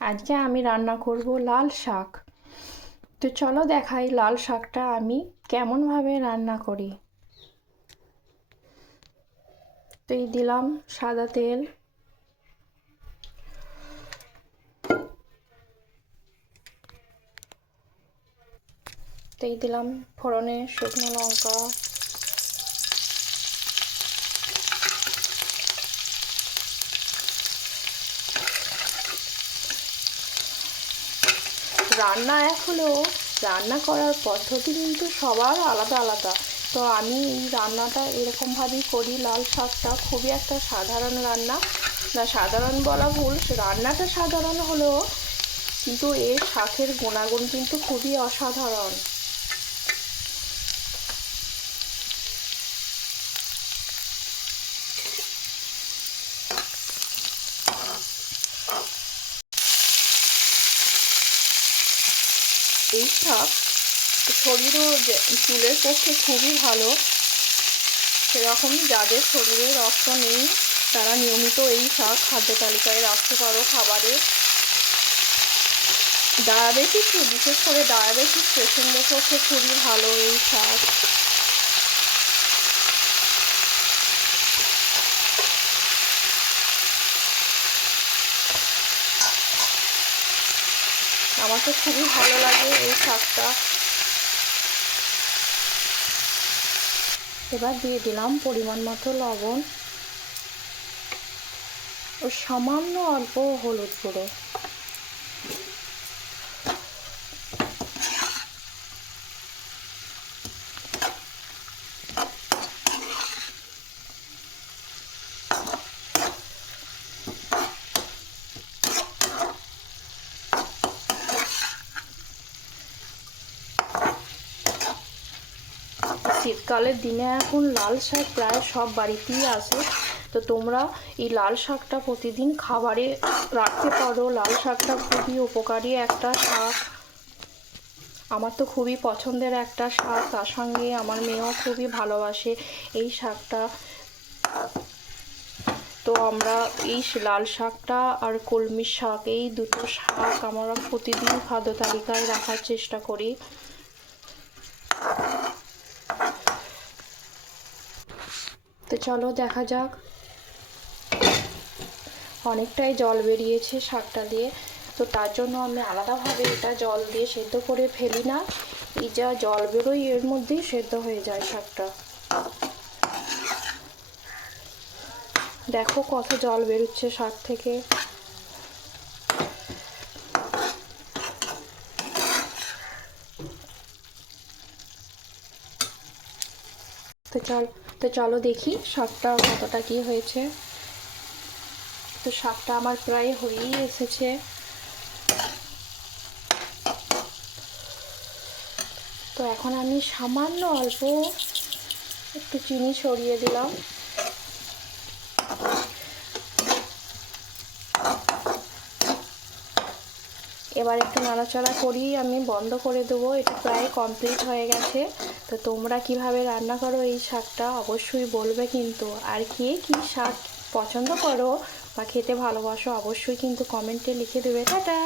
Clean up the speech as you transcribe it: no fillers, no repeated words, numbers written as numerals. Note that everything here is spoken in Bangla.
আজকে আমি রান্না করব লাল শাক। তো চলো দেখাই লাল শাকটা আমি কেমনভাবে রান্না করি। তো এই দিলাম সাদা তেল, তো এই দিলাম ফোড়নে শুকনো লঙ্কা, রান্না করার পদ্ধতি কিন্তু সবার আলাদা আলাদা। তো আমি এই রান্নাটা এরকমভাবেই করি। লাল শাকটা খুবই একটা সাধারণ রান্না, না সাধারণ বলা ভুল, রান্নাটা সাধারণ হলেও কিন্তু এর শাকের গুণাগুণ কিন্তু খুবই অসাধারণ। এই শাক শরীর ও চুলের পক্ষে খুবই ভালো। সেরকম যাদের শরীরে রক্ত নেই তারা নিয়মিত এই শাক খাদ্য তালিকায় রাখতে পারো খাবারে। বিশেষ করে ডায়াবেটিস পেশেন্টদের পক্ষে খুবই ভালো এই শাক। আমার তো খুবই ভালো লাগে এই শাকটা। এবার দিয়ে দিলাম পরিমাণ মতো লবণ ও সামান্য অল্প হলুদ গুঁড়ো। শীতকালের দিনে এখন লাল শাক প্রায় সব বাড়িতেই আসে। তো তোমরা এই লাল শাকটা প্রতিদিন খাবারে রাখতে পারো। লাল শাকটা খুবই উপকারী একটা শাক, আমার তো খুবই পছন্দের একটা শাক। তার সঙ্গে আমার মেয়েও খুবই ভালোবাসে এই শাকটা। তো আমরা এই লাল শাকটা আর কলমি শাক, এই দুটো শাক আমরা প্রতিদিন খাদ্য তালিকায় রাখার চেষ্টা করি। তো চলো দেখা যাক। অনেকটাই জল বেরিয়েছে শাকটা দিয়ে, তো তার জন্য আমি আলাদাভাবে এটা জল দিয়ে সেদ্ধ করে ফেলি না। এই যা জল বেরোয় এর মধ্যেই সেদ্ধ হয়ে যায় শাকটা। দেখো কত জল বেরোচ্ছে শাক থেকে। তো চলো দেখি শাকটা কতটা কি হয়েছে। তো শাকটা আমার প্রায় হয়েই এসেছে। তো এখন আমি সামান্য অল্প একটু চিনি ছড়িয়ে দিলাম। এবার একটু নাড়াচাড়া করি, আমি বন্ধ করে দেবো। এটা প্রায় কমপ্লিট হয়ে গেছে। তো তোমরা কিভাবে রান্না করো এই শাকটা অবশ্যই বলবে কিন্তু। আর কে কী শাক পছন্দ করো বা খেতে ভালোবাসো অবশ্যই কিন্তু কমেন্টে লিখে দেবে। টাটা।